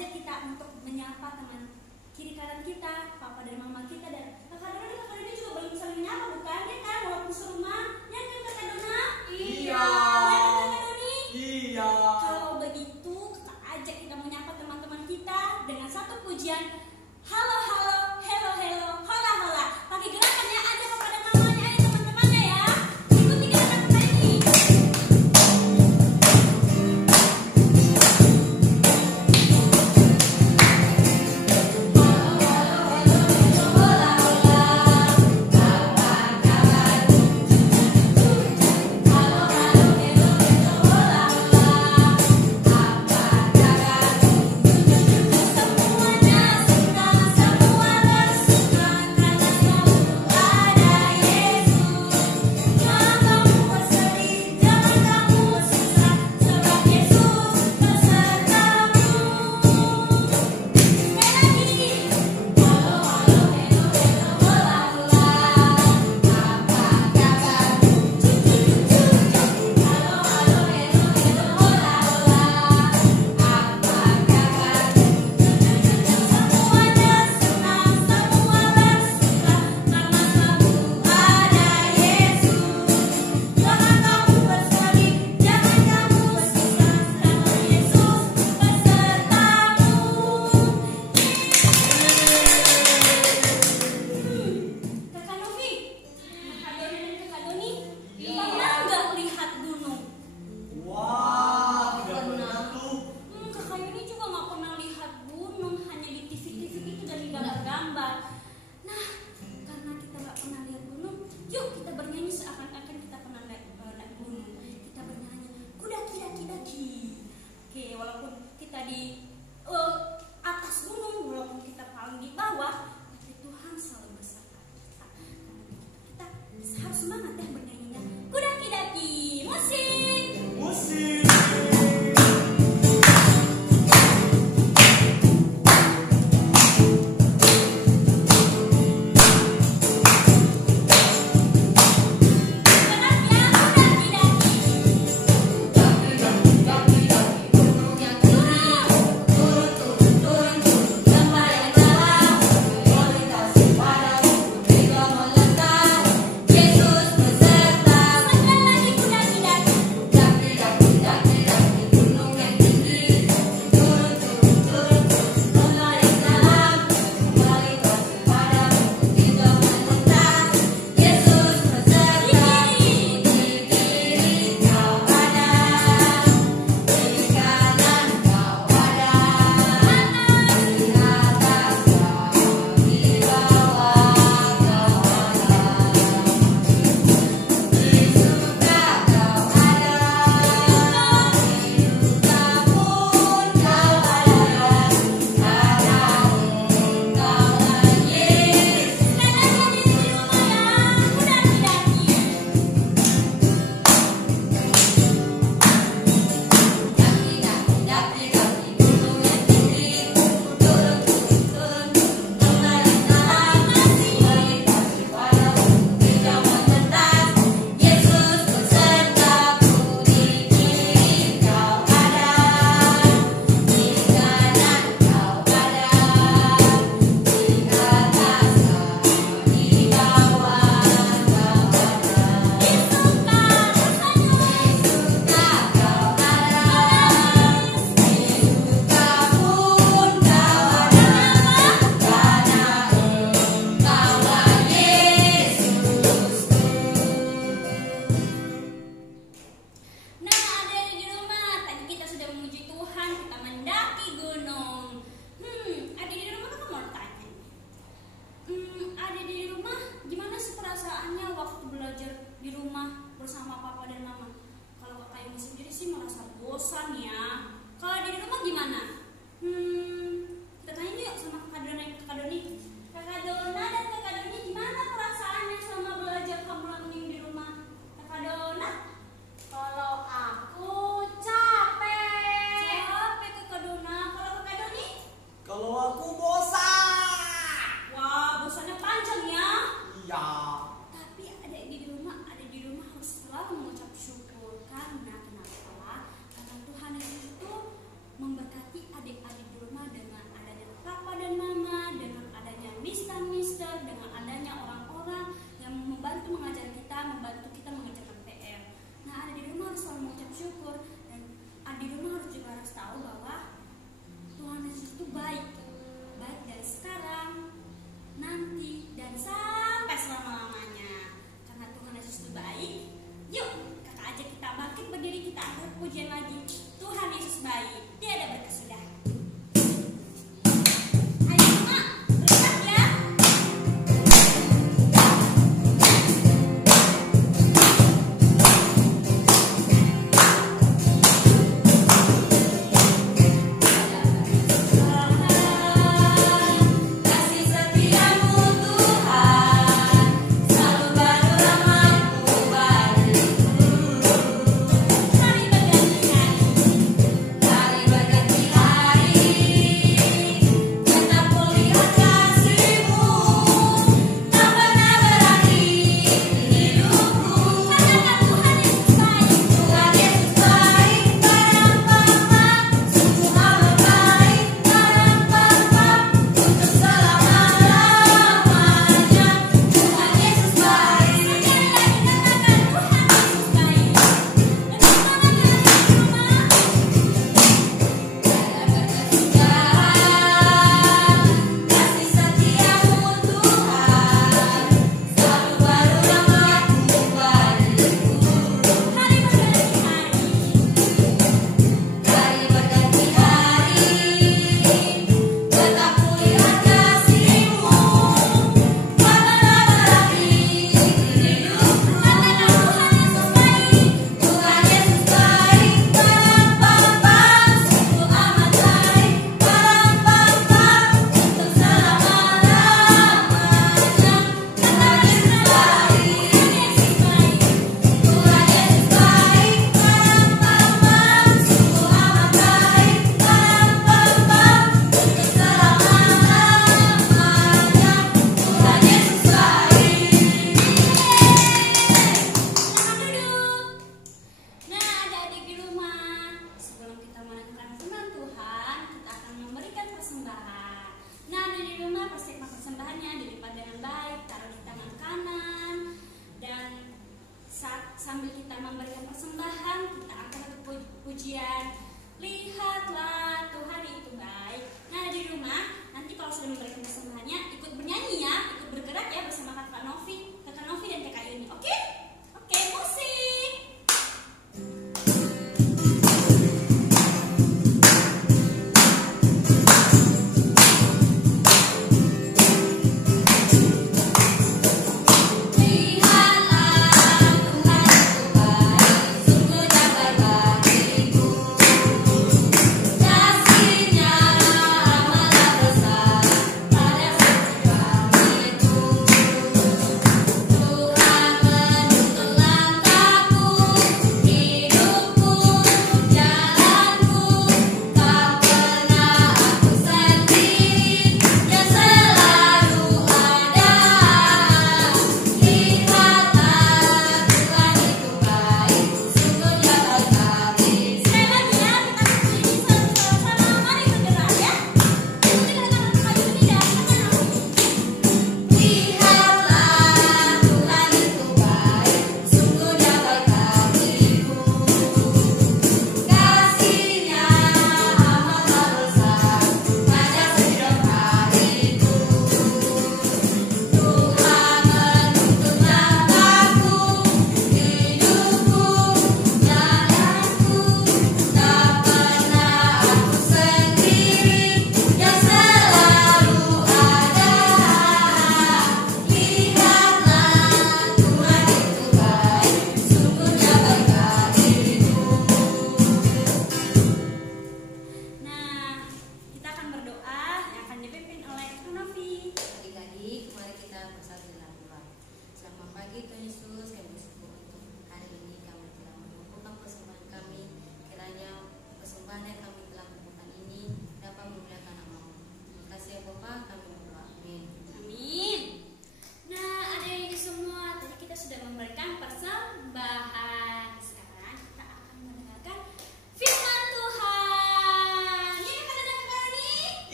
ajak kita untuk menyapa teman kiri kanan kita, papa dan mama kita, dan kakak Dona juga belum saling menyapa, bukan ya kan? Walaupun serumah, ya kan kakak Dona? Iya. Ya kan kakak Doni? Iya. Kalau begitu, kita ajak kita menyapa teman-teman kita dengan satu pujian. Halo, halo, hello, hello, hola, hola. Pakai gerakannya aja kepada namanya, ayo teman-temannya ya. Ikuti gerakan kita ini.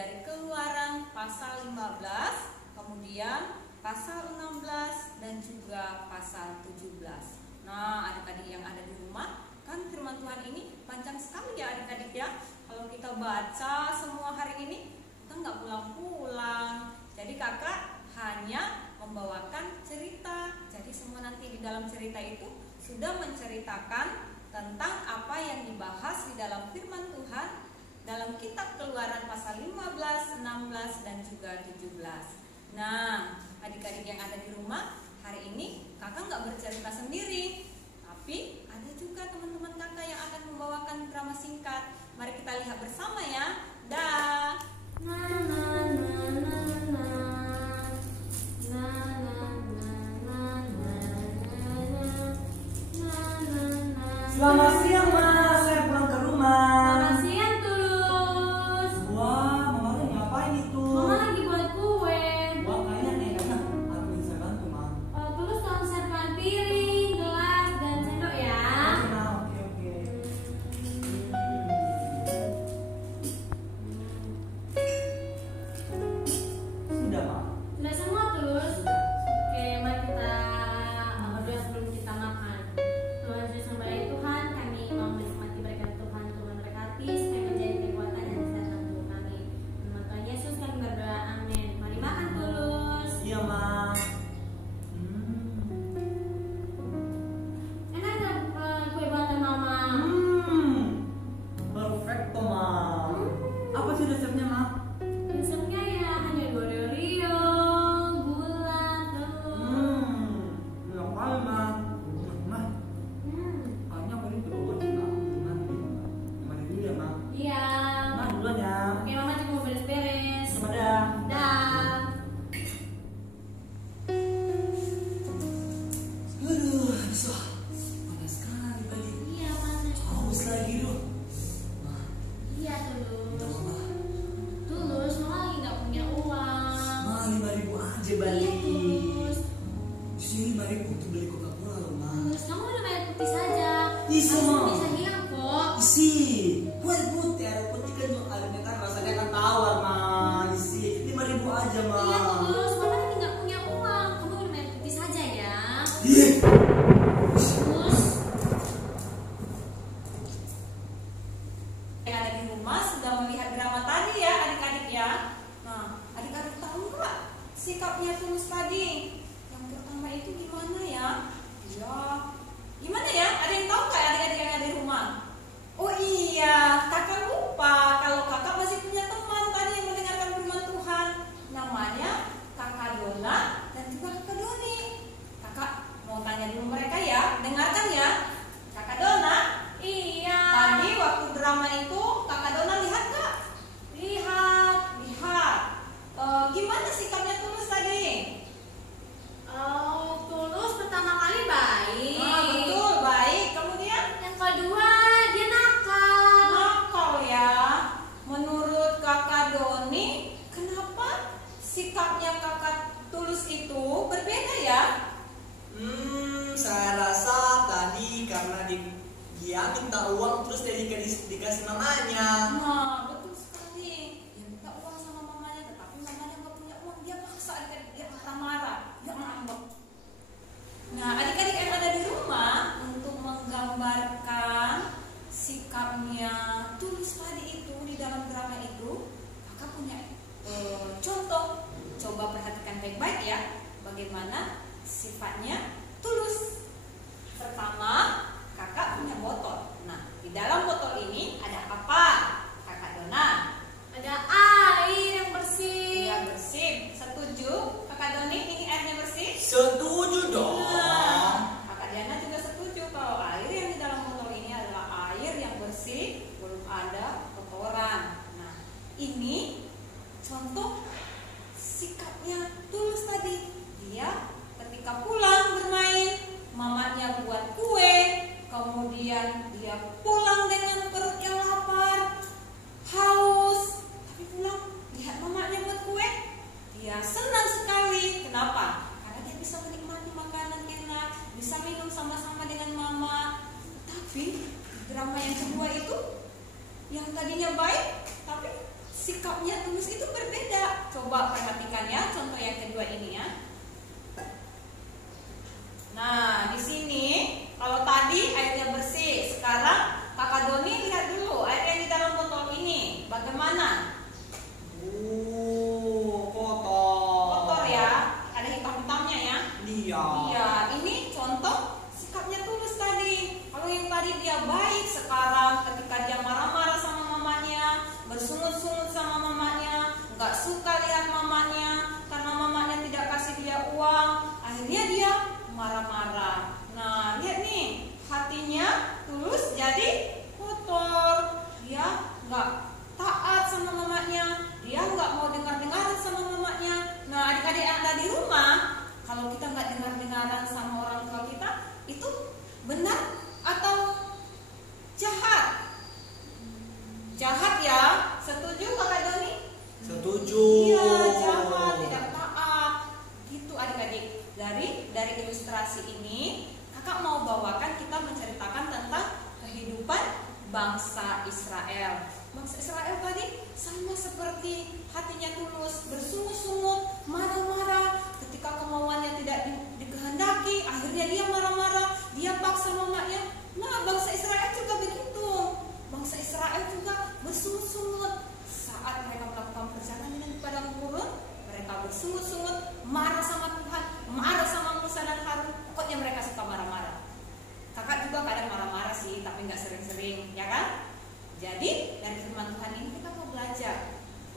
dari Keluaran pasal 15, kemudian pasal 16 dan juga pasal 17. Nah, adik-adik yang ada di rumah, kan firman Tuhan ini panjang sekali ya adik-adik ya. Kalau kita baca semua hari ini, kita nggak pulang-pulang. Jadi kakak hanya membawakan cerita. Jadi semua nanti di dalam cerita itu sudah menceritakan tentang apa yang dibahas di dalam firman Tuhan dalam kitab Keluaran pasal 15, 16 dan juga 17. Nah, adik-adik yang ada di rumah, hari ini kakak nggak bercerita sendiri, tapi ada juga teman-teman kakak yang akan membawakan drama singkat. Mari kita lihat bersama ya. Dah. Selamat siang Mas, saya pulang ke rumah. Selamat siang Tulus. Wah, Mama lagi ngapain itu? Mama lagi buat kue. Wah, kayaknya nih karena aku bisa bantu Ma. Tulus tolong siapkan piring, gelas, dan sendok ya. Oke. Sudah Ma. Sudah semua Tulus. Oke, mari kita berdoa sebelum kita makan. Tuhan Yesus yang baik, Tuhan, kami mau menikmati berkat Tuhan. Tuhan berkati supaya menjadi kekuatan dan kesehatan tubuh kami. Nama Tuhan Yesus kami berdoa, amin. Mari makan Tulus. Iya Ma. Enak nggak kue buatan Mama? Perfecto Ma. Apa sih resepnya Ma? Resepnya ya hanya Rio, gula, telur. Enak kali Ma. Ma, kayaknya aku ini berubah sih Ma. Nanti Mari dulu ya Ma. Iya. Ma duluan ya. Oke, Mama juga mau beres-beres. Kepada. Dah. Aduh, panas sekali tadi. Iya, panas. Haus lagi loh. Iya, Tulus. Mama, Tulus, Mama lagi nggak punya uang. 5.000 aja Iya, balik. Tulus. Sini 5.000 untuk beli Coca-Cola loh Ma. Tulus, kamu udah bayar putih saja. Ih, Masih Mama. bisa hilang kok. Isi, kue putih, air putih kan airnya kan rasanya kan tawar Ma. Isi, 5.000 aja Ma. Iya, Tulus. Mama lagi nggak punya uang. Kamu udah bayar putih saja ya. Iya. Tulus. Yang ada di rumah sudah melihat drama tadi ya adik-adik ya. Nah, adik-adik tahu nggak sikapnya Tulus tadi? Yang pertama itu gimana ya? Ya, gimana ya? Ada yang tahu nggak adik-adik yang ada di rumah? Oh iya, kakak lupa kalau kakak masih punya teman tadi yang mendengarkan firman Tuhan. Namanya Kakak Dona dan juga Kakak Doni. Kakak mau tanya dulu mereka ya, dengarkan ya. Kakak Dona, Iya. tadi waktu drama itu Kakak Dona lihat nggak? Lihat. Gimana sikapnya Tulus tadi? Tulus pertama kali baik. Betul, baik. Kemudian Yang kedua dia nakal. nakal ya. Menurut Kakak Doni, kenapa sikapnya Kakak Tulus itu berbeda ya? Saya rasa tadi karena dia minta uang terus dia dikasih mamanya. Nah, betul sekali. Dia minta uang sama mamanya, tetapi mamanya nggak punya uang. Dia paksa adik-adik, dia marah-marah, dia ngambek. Nah, adik-adik yang ada di rumah untuk menggambarkan sikapnya Tulus tadi itu di dalam drama itu, kakak punya contoh. Coba perhatikan baik-baik ya, bagaimana sifatnya Tulus. Pertama, kakak punya botol. Nah, di dalam botol ini ada apa? Kakak sikapnya tulus itu berbeda. Coba perhatikan ya contoh yang kedua ini ya. Nah, di sini kalau tadi airnya bersih, sekarang Kakak Doni lihat dulu air yang di dalam botol ini bagaimana? Kotor. Kotor ya, ada hitam-hitamnya ya. Iya. Iya, ini contoh sikapnya tulus tadi. Kalau yang tadi dia baik, sekarang ketika dia marah-marah sama mamanya, bersungut-sungut sama mamanya, nggak suka lihat mamanya karena mamanya tidak kasih dia uang, akhirnya dia marah-marah. Nah, lihat nih, hatinya tulus jadi kotor. Dia nggak taat sama mamanya, dia nggak mau dengar-dengaran sama mamanya. Nah, adik-adik yang ada di rumah, kalau kita nggak dengar-dengaran sama orang tua kita, itu benar atau jahat? Jahat ya, setuju Kakak Doni? Setuju. Iya, jahat, tidak taat. Gitu adik-adik. Dari ilustrasi ini, Kakak mau bawakan kita menceritakan tentang kehidupan bangsa Israel. Bangsa Israel tadi sama seperti hatinya tulus, bersungut-sungut, marah-marah ketika kemauannya tidak dikehendaki, akhirnya dia marah-marah, dia paksa mamanya. Nah, bangsa Israel juga begitu. Bangsa Israel juga bersungut-sungut saat mereka melakukan perjalanan di padang gurun. Mereka bersungut-sungut, marah sama Tuhan, marah sama Musa dan Harun. Pokoknya mereka suka marah-marah. Kakak juga kadang marah-marah sih, tapi nggak sering-sering, ya kan? Jadi dari firman Tuhan ini kita mau belajar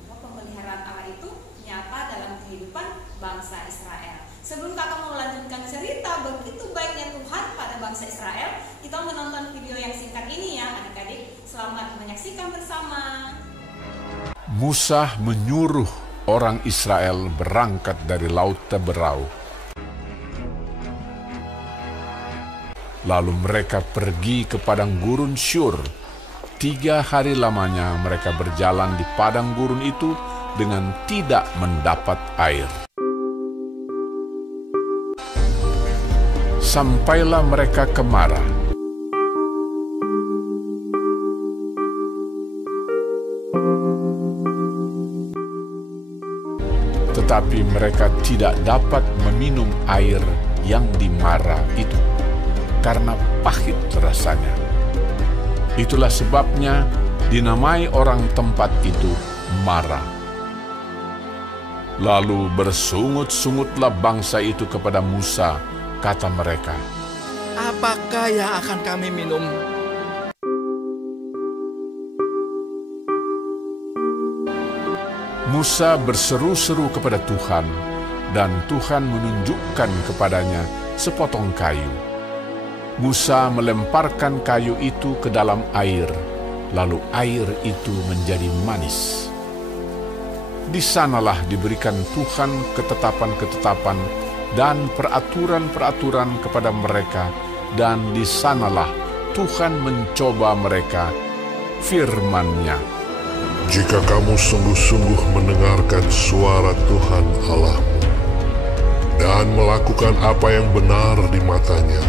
bahwa pemeliharaan Allah itu nyata dalam kehidupan bangsa Israel. Sebelum kakak mau melanjutkan cerita begitu baiknya Tuhan pada bangsa Israel, kita menonton video yang singkat ini ya adik-adik. Selamat menyaksikan bersama. Musa menyuruh orang Israel berangkat dari Laut Teberau. Lalu mereka pergi ke padang gurun Syur. 3 hari lamanya mereka berjalan di padang gurun itu dengan tidak mendapat air. Sampailah mereka ke Mara. Tetapi mereka tidak dapat meminum air yang di Mara itu, karena pahit rasanya. Itulah sebabnya dinamai orang tempat itu Mara. Lalu bersungut-sungutlah bangsa itu kepada Musa, kata mereka, apakah yang akan kami minum? Musa berseru-seru kepada Tuhan, dan Tuhan menunjukkan kepadanya sepotong kayu. Musa melemparkan kayu itu ke dalam air, lalu air itu menjadi manis. Di sanalah diberikan Tuhan ketetapan-ketetapan dan peraturan-peraturan kepada mereka, dan di sanalah Tuhan mencoba mereka, firman-Nya. Jika kamu sungguh-sungguh mendengarkan suara Tuhan Allahmu dan melakukan apa yang benar di matanya,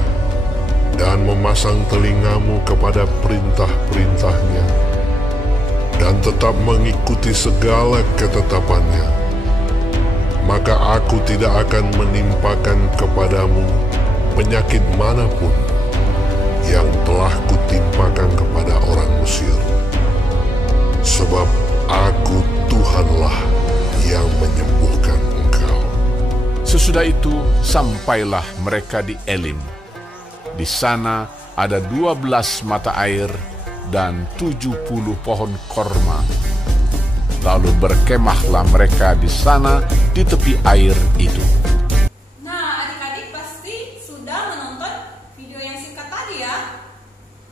dan memasang telingamu kepada perintah-perintahnya, dan tetap mengikuti segala ketetapannya, maka aku tidak akan menimpakan kepadamu penyakit manapun yang telah kutimpakan kepada orang Mesir. Sebab aku Tuhanlah yang menyembuhkan engkau. Sesudah itu sampailah mereka di Elim. Di sana ada 12 mata air dan 70 pohon korma. Lalu berkemahlah mereka di sana di tepi air itu. Nah, adik-adik pasti sudah menonton video yang singkat tadi ya.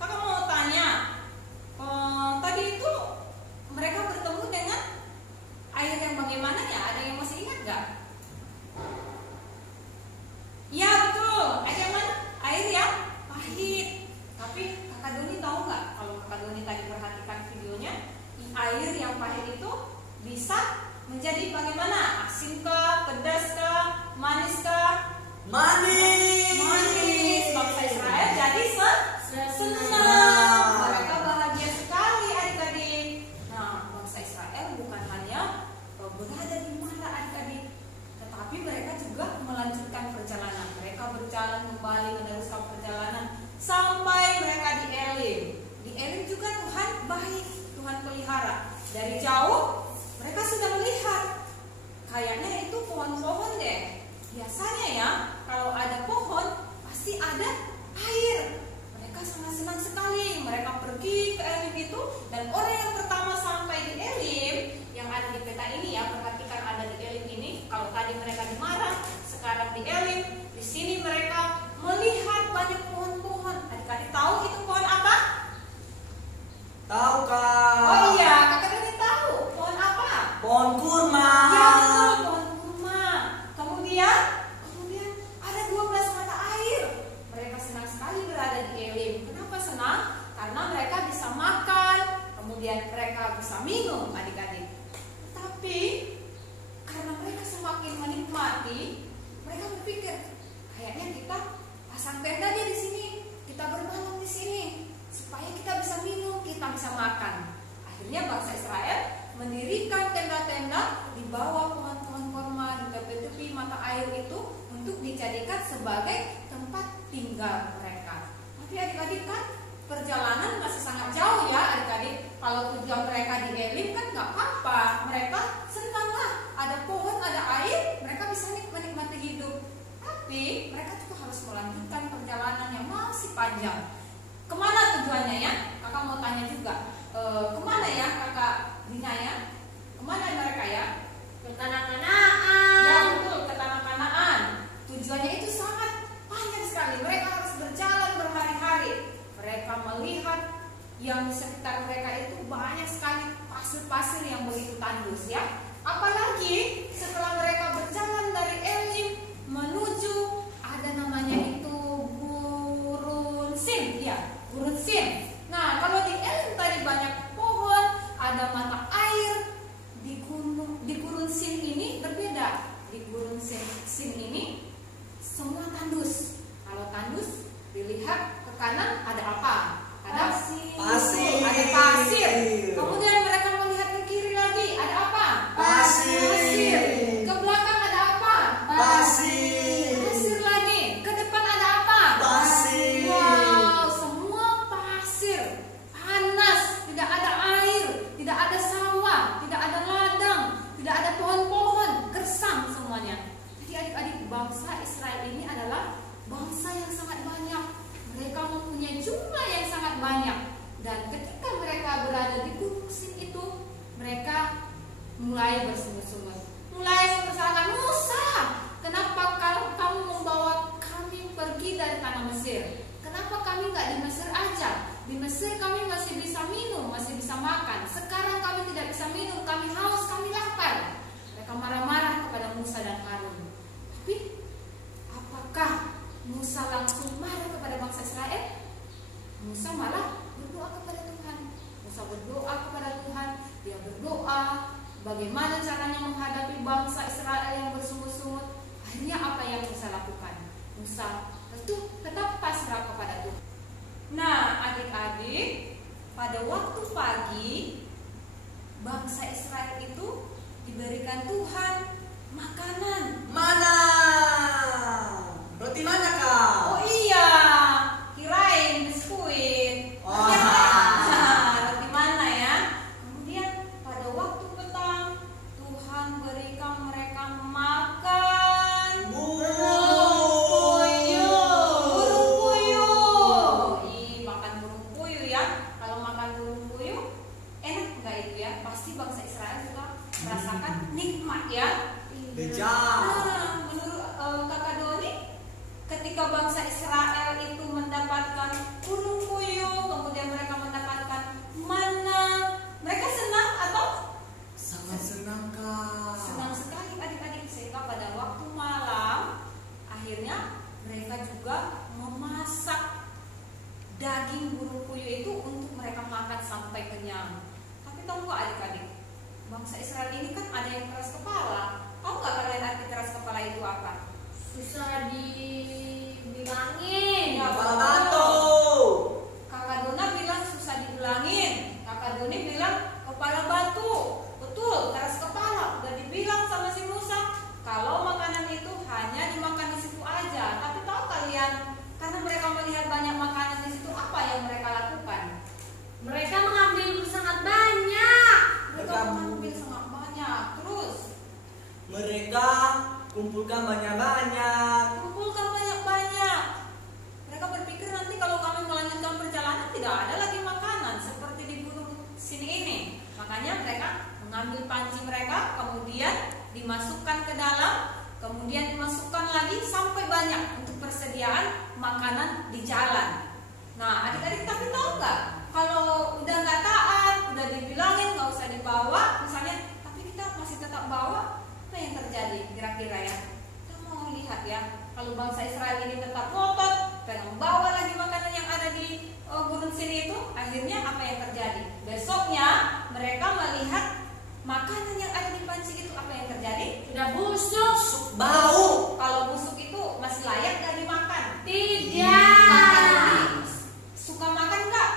Kakak mau tanya, tadi itu mereka bertemu dengan air yang bagaimana ya? Ada yang masih ingat nggak? Ya betul, air yang mana? Air yang pahit. Tapi Kakak Doni tahu nggak? Kalau Kakak Doni tadi perhatikan videonya, air yang pahit itu bisa menjadi bagaimana? Asin kah? Pedas kah? Manis kah? Manis. Manis. Bangsa Israel jadi senang. Mereka bahagia sekali adik-adik. Nah, bangsa Israel bukan hanya Pohon kurma. Ya, betul, pohon kurma. Kemudian ada 12 mata air. Mereka senang sekali berada di Elim. Kenapa senang? Karena mereka bisa makan, kemudian mereka bisa minum, adik-adik. Tapi karena mereka semakin menikmati, mereka berpikir, kayaknya kita pasang tenda aja di sini, kita bermalam di sini, supaya kita bisa minum, kita bisa makan. Akhirnya bangsa Israel mendirikan tenda-tenda di bawah pohon-pohon kurma, di tepi-tepi mata air itu untuk dijadikan sebagai tempat tinggal mereka. Tapi adik-adik kan perjalanan masih sangat jauh ya adik-adik. Kalau tujuan mereka di Elim kan nggak apa-apa, mereka senang lah, ada pohon, ada air, mereka bisa menikmati hidup. Tapi mereka juga harus melanjutkan perjalanan yang masih panjang. Kemana tujuannya ya? Kakak mau tanya juga. Kemana ya kakak Dina ya? Kemana mereka ya? Ke tanah Kanaan. Ya betul, ke tanah Kanaan. Tujuannya itu sangat panjang sekali. Mereka harus berjalan berhari-hari. Mereka melihat yang di sekitar mereka itu banyak sekali pasir-pasir yang begitu tandus ya. Apalagi setelah mereka berjalan dari Elim menuju ada namanya itu Gurun Sin, ya Gurun Sin. Nah kalau di Elim tadi banyak pohon, ada mata air. Di Gurun Sin ini berbeda. Di Gurun Sin ini semua tandus. Kalau tandus dilihat ke kanan ada apa? Ada Pasir. Ada pasir. Kemudian mereka melihat ke kiri lagi, ada apa? Pasir. Ke belakang ada apa? Pasir. Pasir lagi. Ke depan ada apa? Pasir. Wow, semua pasir. Panas, tidak ada air, tidak ada sawah, tidak ada ladang, tidak ada pohon-pohon, gersang semuanya. Jadi adik-adik, bangsa Israel ini adalah bangsa yang sangat banyak. Mereka mempunyai jumlah yang sangat banyak. Dan ketika mereka berada di Gunung Sin itu, mereka mulai bersungut-sungut, mulai mempersalahkan Musa. Kenapa kamu membawa kami pergi dari tanah Mesir? Kenapa kami nggak di Mesir aja? Di Mesir kami masih bisa minum, masih bisa makan. Sekarang kami tidak bisa minum, kami haus, kami lapar. Mereka marah-marah kepada Musa dan Harun. Tapi apakah Musa langsung marah kepada bangsa Israel? Musa malah berdoa kepada Tuhan. Musa berdoa kepada Tuhan. Dia berdoa bagaimana caranya menghadapi bangsa Israel yang bersungut-sungut. Akhirnya apa yang Musa lakukan? Musa tetap pasrah kepada Tuhan. Nah adik-adik, pada waktu pagi bangsa Israel itu diberikan Tuhan makanan. Mana? Roti mana kau? Oh iya, kirain biskuit. Wah. Roti mana ya? Kemudian pada waktu petang Tuhan berikan mereka makan burung puyuh. Ih, makan burung puyuh ya. Kalau makan burung puyuh enak nggak itu ya? Pasti bangsa Israel juga merasakan nikmat ya. Beja. Nah, menurut kakak Doni, ketika bangsa Israel itu mendapatkan burung puyuh, kemudian mereka mendapatkan mana, mereka senang atau? Sangat senang kak. Senang sekali adik-adik, sehingga pada waktu malam akhirnya mereka juga memasak daging burung puyuh itu untuk mereka makan sampai kenyang. Tapi tahu nggak adik-adik, bangsa Israel ini kan ada yang keras kepala. Tahu nggak kalian arti keras kepala itu apa? Susah dibilangin. Ya, Kepala batu. Kakak Dona bilang susah dibilangin. Kakak Doni bilang kepala batu. Betul, keras kepala. Udah dibilang sama si Musa, kalau makanan itu hanya dimakan di situ aja. Tapi tahu kalian, karena mereka melihat banyak makanan di situ, apa yang mereka lakukan? Mereka mengambil sangat banyak. Mereka mengambil sangat banyak. Terus Mereka kumpulkan banyak-banyak. kumpulkan banyak-banyak. Mereka berpikir nanti kalau kami melanjutkan perjalanan tidak ada lagi makanan seperti di gunung sini ini. Makanya mereka mengambil panci mereka, kemudian dimasukkan ke dalam, kemudian dimasukkan lagi sampai banyak untuk persediaan makanan di jalan. Nah adik-adik, tapi tahu nggak, kalau udah nggak taat, udah dibilangin nggak usah dibawa, misalnya, tapi kita Tidak busuk. Bau. Kalau busuk itu masih layak nggak dimakan? Tidak. Suka makan nggak?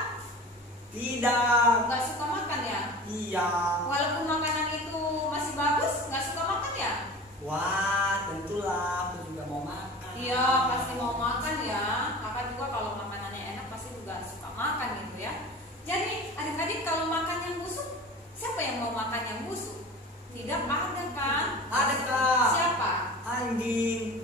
Tidak. Nggak suka makan ya? Iya. Walaupun makanan itu masih bagus, nggak suka makan ya? Wah, tentulah aku juga mau makan. Iya, pasti mau makan ya. Kakak juga kalau makanannya enak pasti juga suka makan gitu ya. Jadi adik-adik kalau makan yang busuk, siapa yang mau makan yang busuk? Tidak ada kan? Ada, Kak. Siapa? Anjing.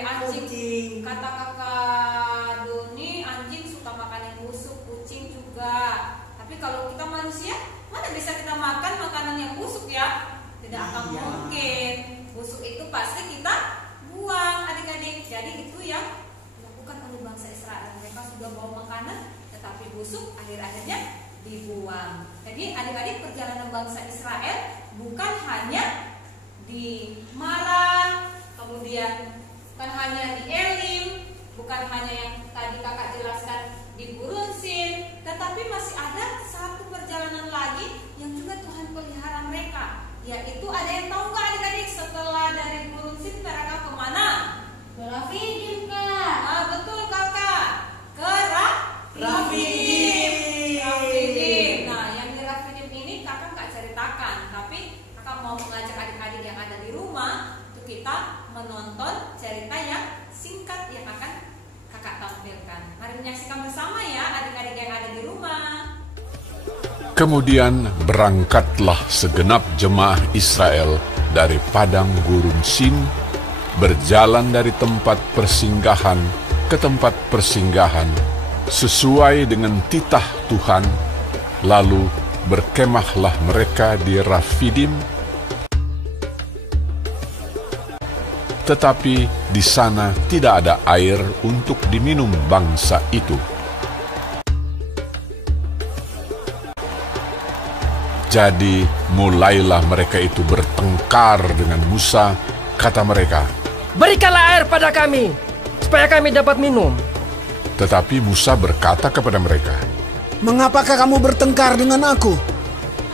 Anjing. Kucing. Kata kakak Doni, anjing suka makan yang busuk, kucing juga. Tapi kalau kita manusia, mana bisa kita makan makanan yang busuk ya? Tidak akan Iya. mungkin. Busuk itu pasti kita buang adik-adik. Jadi itu yang dilakukan oleh bangsa Israel. Mereka sudah bawa makanan, tetapi busuk akhir-akhirnya dibuang. Jadi adik-adik, perjalanan bangsa Israel bukan hanya di Mara, kemudian bukan hanya di Elim, bukan hanya yang tadi kakak jelaskan di Gurun Sin, tetapi masih ada satu perjalanan lagi yang juga Tuhan pelihara mereka, yaitu ada yang tahu nggak adik-adik setelah dari Gurun Sin mereka kemana? Rafidim, Kak. Betul kakak, ke Rafidim. Rafidim. Nah, yang di Rafidim ini kakak nggak ceritakan, tapi kakak mau mengajak adik-adik yang ada di rumah untuk kita menonton cerita yang singkat yang akan kakak tampilkan. Mari menyaksikan bersama ya adik-adik yang ada di rumah. Kemudian berangkatlah segenap jemaah Israel dari padang gurun Sin, berjalan dari tempat persinggahan ke tempat persinggahan, sesuai dengan titah Tuhan, lalu berkemahlah mereka di Rafidim. Tetapi di sana tidak ada air untuk diminum bangsa itu. Jadi mulailah mereka itu bertengkar dengan Musa, kata mereka, "Berikanlah air pada kami, supaya kami dapat minum." Tetapi Musa berkata kepada mereka, Mengapakah kamu bertengkar dengan aku?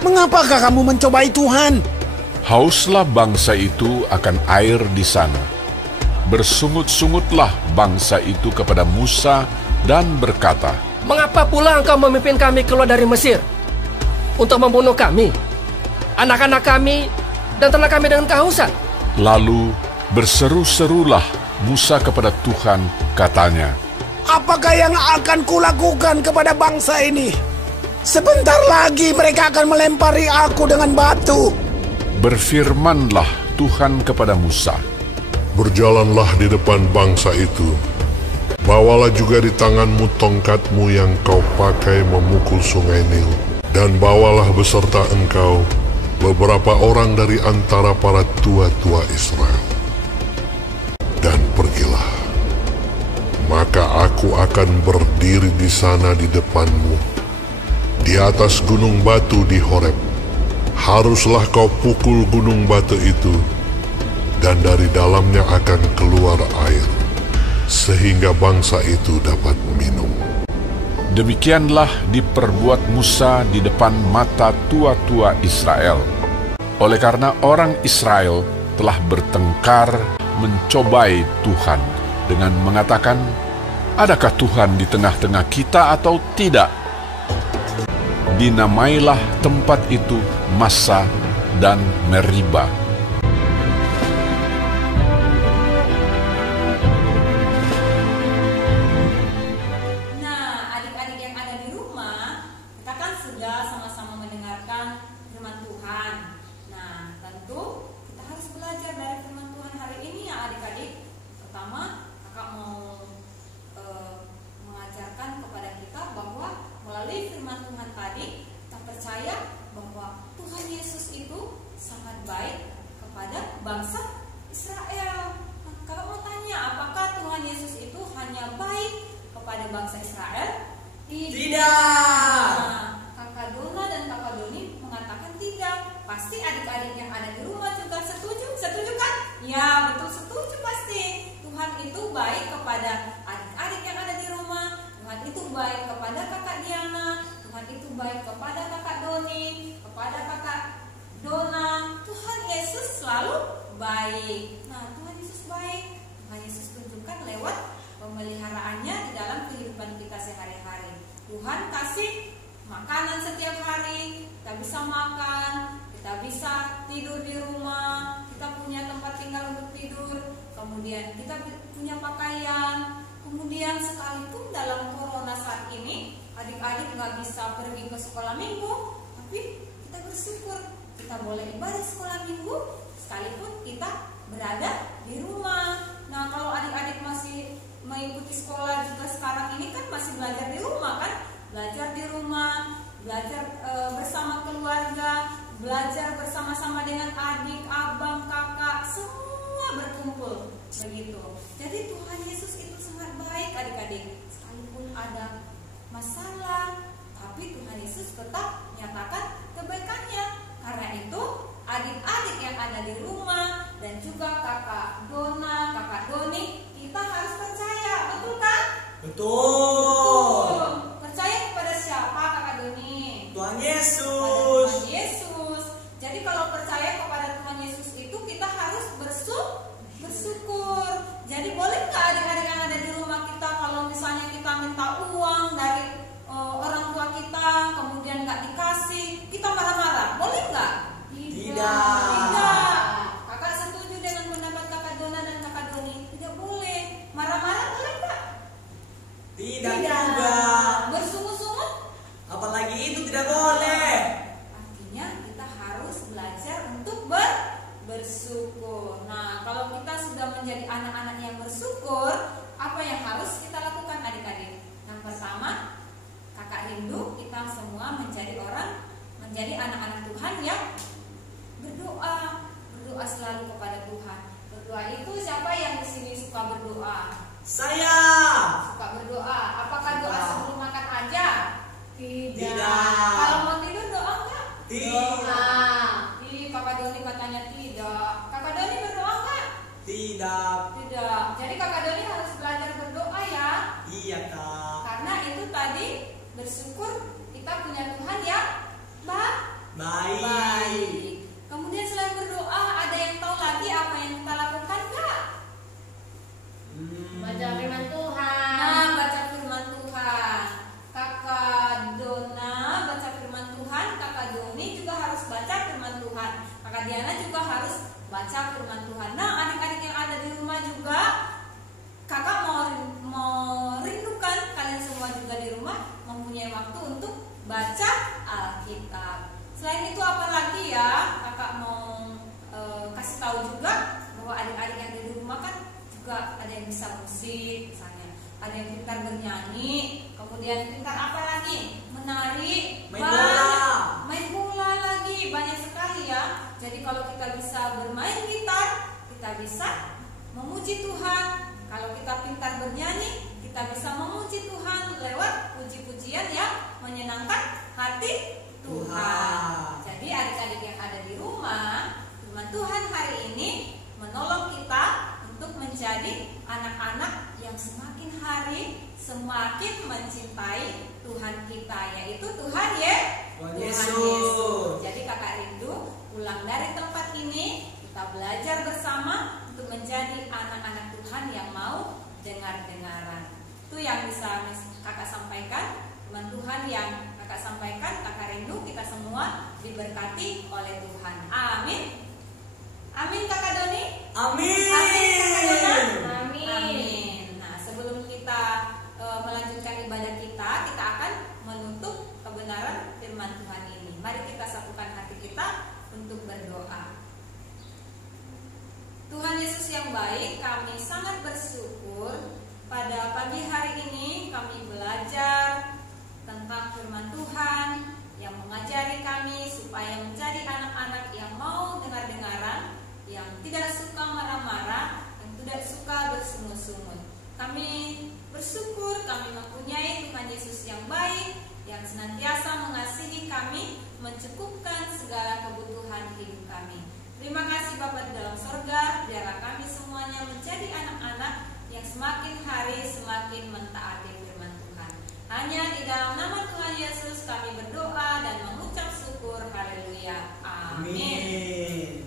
Mengapakah kamu mencobai Tuhan? hauslah bangsa itu akan air di sana. Bersungut-sungutlah bangsa itu kepada Musa dan berkata, "Mengapa pula engkau memimpin kami keluar dari Mesir untuk membunuh kami, anak-anak kami, dan ternak kami dengan kehausan?" Lalu berseru-serulah Musa kepada Tuhan, katanya, Apakah yang akan kulakukan kepada bangsa ini? Sebentar lagi mereka akan melempari aku dengan batu. Berfirmanlah Tuhan kepada Musa, Berjalanlah di depan bangsa itu. Bawalah juga di tanganmu tongkatmu yang kau pakai memukul sungai Nil. Dan bawalah beserta engkau beberapa orang dari antara para tua-tua Israel. Dan pergilah. Maka aku akan berdiri di sana di depanmu, di atas gunung batu di Horeb. Haruslah kau pukul gunung batu itu, dan dari dalamnya akan keluar air, sehingga bangsa itu dapat minum. demikianlah diperbuat Musa di depan mata tua-tua Israel. Oleh karena orang Israel telah bertengkar mencobai Tuhan dengan mengatakan, adakah Tuhan di tengah-tengah kita atau tidak? Dinamailah tempat itu Massa dan Meriba. Nah, adik-adik yang ada di rumah, kita kan sudah sama-sama mendengarkan firman Tuhan. Nah, tentu kita harus belajar dari firman Tuhan hari ini ya adik-adik. Pertama, kakak mau mengajarkan kepada kita bahwa melalui firman Tuhan tadi, kita percaya bahwa Tuhan Yesus itu sangat baik kepada bangsa Israel. Nah, kakak mau tanya, apakah Tuhan Yesus itu hanya baik kepada bangsa Israel? Tidak. Nah, kakak Dona dan kakak Doni mengatakan tidak. Pasti adik-adik yang ada di rumah juga setuju? Setuju kan? Ya, betul, setuju pasti. Tuhan itu baik kepada adik-adik yang ada di rumah. Tuhan itu baik kepada kakak Diana. Tuhan itu baik kepada kakak Doni, kepada kakak Dona. Tuhan Yesus selalu baik. Nah, Tuhan Yesus baik. Tuhan Yesus tunjukkan lewat pemeliharaannya di dalam kehidupan kita sehari-hari. Tuhan kasih makanan setiap hari, kita bisa makan, kita bisa tidur di rumah, kita punya tempat tinggal untuk tidur, kemudian kita punya pakaian. Kemudian sekalipun dalam corona saat ini adik-adik nggak bisa pergi ke sekolah minggu, tapi kita bersyukur kita boleh ibadah sekolah minggu sekalipun kita berada di rumah. Nah, kalau adik-adik masih mengikuti sekolah juga sekarang ini kan masih belajar di rumah kan, belajar di rumah, belajar bersama keluarga, belajar bersama-sama dengan adik, abang, kakak, semua berkumpul begitu. Jadi Tuhan Yesus itu sangat baik adik-adik. Sekalipun ada masalah, tapi Tuhan Yesus tetap menyatakan kebaikannya. Karena itu adik-adik yang ada di rumah dan juga kakak Dona, kakak Doni, kita harus percaya, betul kan? Betul. Percaya kepada siapa kakak Doni? Tuhan Yesus. Tuhan Yesus. Jadi kalau percaya kepada Tuhan Yesus itu kita harus bersyukur. Jadi boleh nggak adik-adik yang ada di rumah kita kalau misalnya kita minta uang dari orang tua kita, kemudian nggak dikasih, kita marah-marah, boleh nggak? Tidak. Kakak setuju dengan pendapat kakak Dona dan kakak Doni, tidak boleh. Marah-marah boleh nggak? Tidak juga. Bersungguh-sungguh? Apalagi itu tidak boleh. Artinya kita harus belajar untuk bersyukur. Nah, kalau kita sudah menjadi anak-anak yang bersyukur, apa yang harus kita lakukan adik-adik? Yang pertama, kakak rindu kita semua menjadi anak-anak Tuhan yang berdoa selalu kepada Tuhan. Berdoa itu siapa yang di sini suka berdoa? Saya Suka berdoa. Apakah doa sebelum makan aja? Tidak. Kalau mau tidur doa nggak? Tidak. Kakak Doni katanya tidak. Kakak Doni berdoa nggak? Tidak. Tidak. Jadi kakak Doni harus belajar berdoa ya. Iya, Kak. Karena itu tadi bersyukur kita punya Tuhan yang baik. Kemudian selain berdoa, ada yang tahu lagi apa yang kita lakukan nggak? Baca firman Tuhan. Nah, baca firman Tuhan. Kakak Dona baca firman Tuhan, kakak Doni juga harus baca firman Tuhan. Kakak Diana juga harus baca firman Tuhan. Nah, adik-adik yang ada di rumah juga, kakak mau rindukan kalian semua juga di rumah mempunyai waktu untuk baca Alkitab. Selain itu apa lagi ya? Kakak mau kasih tahu juga bahwa adik-adik yang ada di rumah kan juga ada yang bisa musik misalnya, ada yang pintar bernyanyi, kemudian pintar apa lagi? Menari, main bola lagi, banyak sekali ya. Jadi kalau kita bisa bermain gitar, kita bisa memuji Tuhan. Kalau kita pintar bernyanyi, kita bisa memuji Tuhan lewat puji-pujian yang menyenangkan hati Tuhan. Jadi adik-adik yang ada di rumah, firman Tuhan hari ini menolong kita untuk menjadi anak-anak yang semakin hari semakin mencintai Tuhan kita, yaitu Tuhan Yesus. Jadi kakak rindu pulang dari tempat ini kita belajar bersama untuk menjadi anak-anak Tuhan yang mau dengar-dengaran. Itu yang bisa kakak sampaikan. Firman Tuhan yang kakak sampaikan, kakak rindu kita semua diberkati oleh Tuhan. Amin. Amin kakak Doni. Amin. Amin kakak Dona. Amin. Amin. Nah, sebelum kita melanjutkan ibadah kita akan menutup kebenaran firman Tuhan ini. Mari kita satukan hati kita untuk berdoa. Tuhan Yesus yang baik, kami sangat bersyukur pada pagi hari ini kami belajar tentang firman Tuhan yang mengajari kami supaya menjadi anak-anak yang mau dengar-dengaran, yang tidak suka marah-marah, yang tidak suka bersungut-sungut. Kami bersyukur kami mempunyai Tuhan Yesus yang baik, yang senantiasa mengasihi kami, mencukupkan segala kebutuhan hidup kami. Terima kasih Bapa di dalam sorga, biarlah kami semuanya menjadi anak-anak yang semakin hari semakin mentaati firman Tuhan. Hanya di dalam nama Tuhan Yesus kami berdoa dan mengucap syukur. Haleluya. Amin.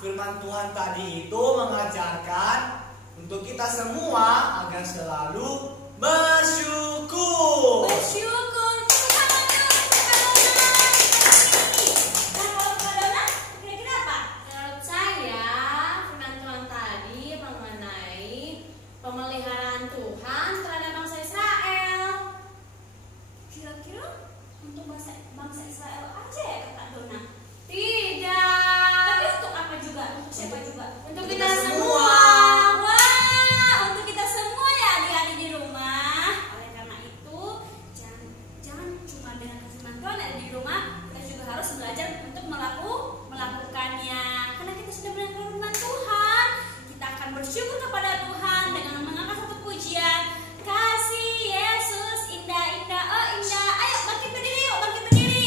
firman Tuhan tadi itu mengajarkan untuk kita semua agar selalu bersyukur. Bersyukur. Nah, kalau Kak Dona, kira-kira apa? Menurut saya, firman Tuhan tadi mengenai pemeliharaan Tuhan terhadap bangsa Israel. Kira-kira untuk bangsa Israel aja ya Kak Dona? Tidak. Tapi untuk apa juga? Untuk siapa juga? Untuk kita kita semua. semua. Wah, untuk kita semua ya adik-adik di rumah. Oleh karena itu, jangan cuma dengan firman Tuhan ada di rumah, kita juga harus belajar untuk melakukannya. Karena kita sudah mendengar firman Tuhan, kita akan bersyukur kepada Tuhan dengan mengangkat satu pujian. Kasih Yesus indah-indah, oh indah. Ayo bangkit berdiri yuk, bangkit berdiri.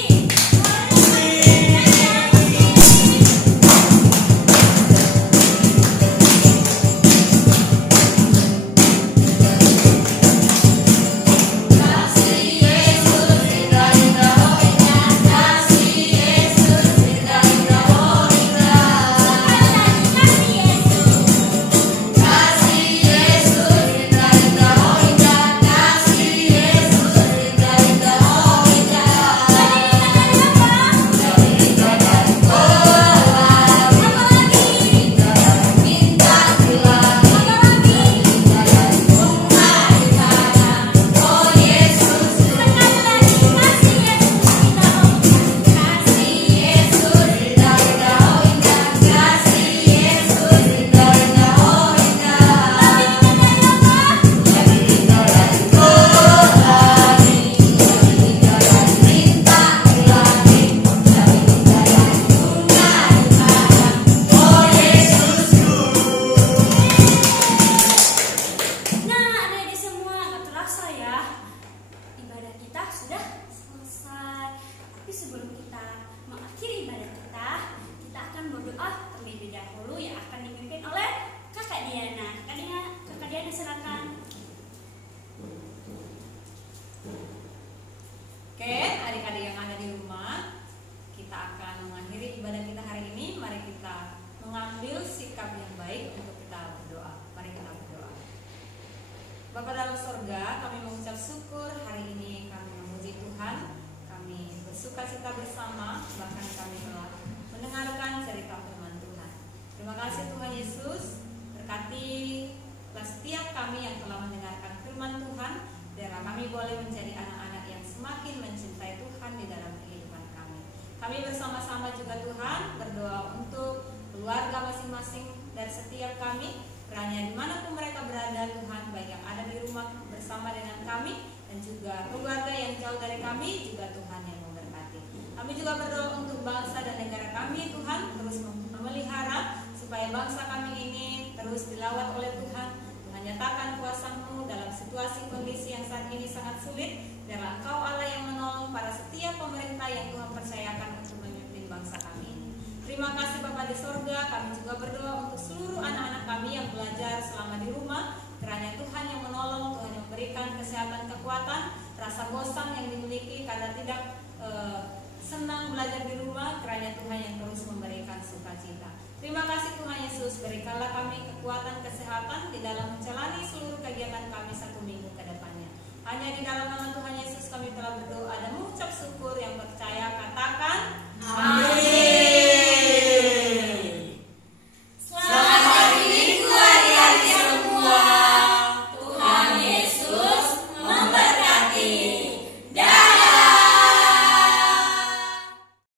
Bapa dalam sorga, kami mengucap syukur hari ini kami memuji Tuhan, kami bersukacita bersama, bahkan kami telah mendengarkan cerita firman Tuhan. Terima kasih Tuhan Yesus, berkatilah setiap kami yang telah mendengarkan firman Tuhan, biarlah kami boleh menjadi anak-anak yang semakin mencintai Tuhan di dalam kehidupan kami. Kami bersama-sama juga Tuhan berdoa untuk keluarga masing-masing dari setiap kami. Kiranya dimanapun mereka berada Tuhan, baik yang ada di rumah bersama dengan kami dan juga keluarga yang jauh dari kami, juga Tuhan yang memberkati. Kami juga berdoa untuk bangsa dan negara kami Tuhan, terus memelihara supaya bangsa kami ini terus dilawat oleh Tuhan. Tuhan nyatakan kuasa-Mu dalam situasi kondisi yang saat ini sangat sulit. Biarlah Engkau Allah yang menolong para setiap pemerintah yang Tuhan percayakan untuk memimpin bangsa kami ini. Terima kasih Bapa di sorga, kami juga berdoa untuk seluruh anak-anak kami yang belajar selama di rumah. Kiranya Tuhan yang menolong, Tuhan yang memberikan kesehatan, kekuatan, rasa bosan yang dimiliki karena tidak senang belajar di rumah. Kiranya Tuhan yang terus memberikan sukacita. Terima kasih Tuhan Yesus, berikanlah kami kekuatan, kesehatan di dalam menjalani seluruh kegiatan kami 1 minggu ke depannya. Hanya di dalam nama Tuhan Yesus kami telah berdoa dan mengucap syukur yang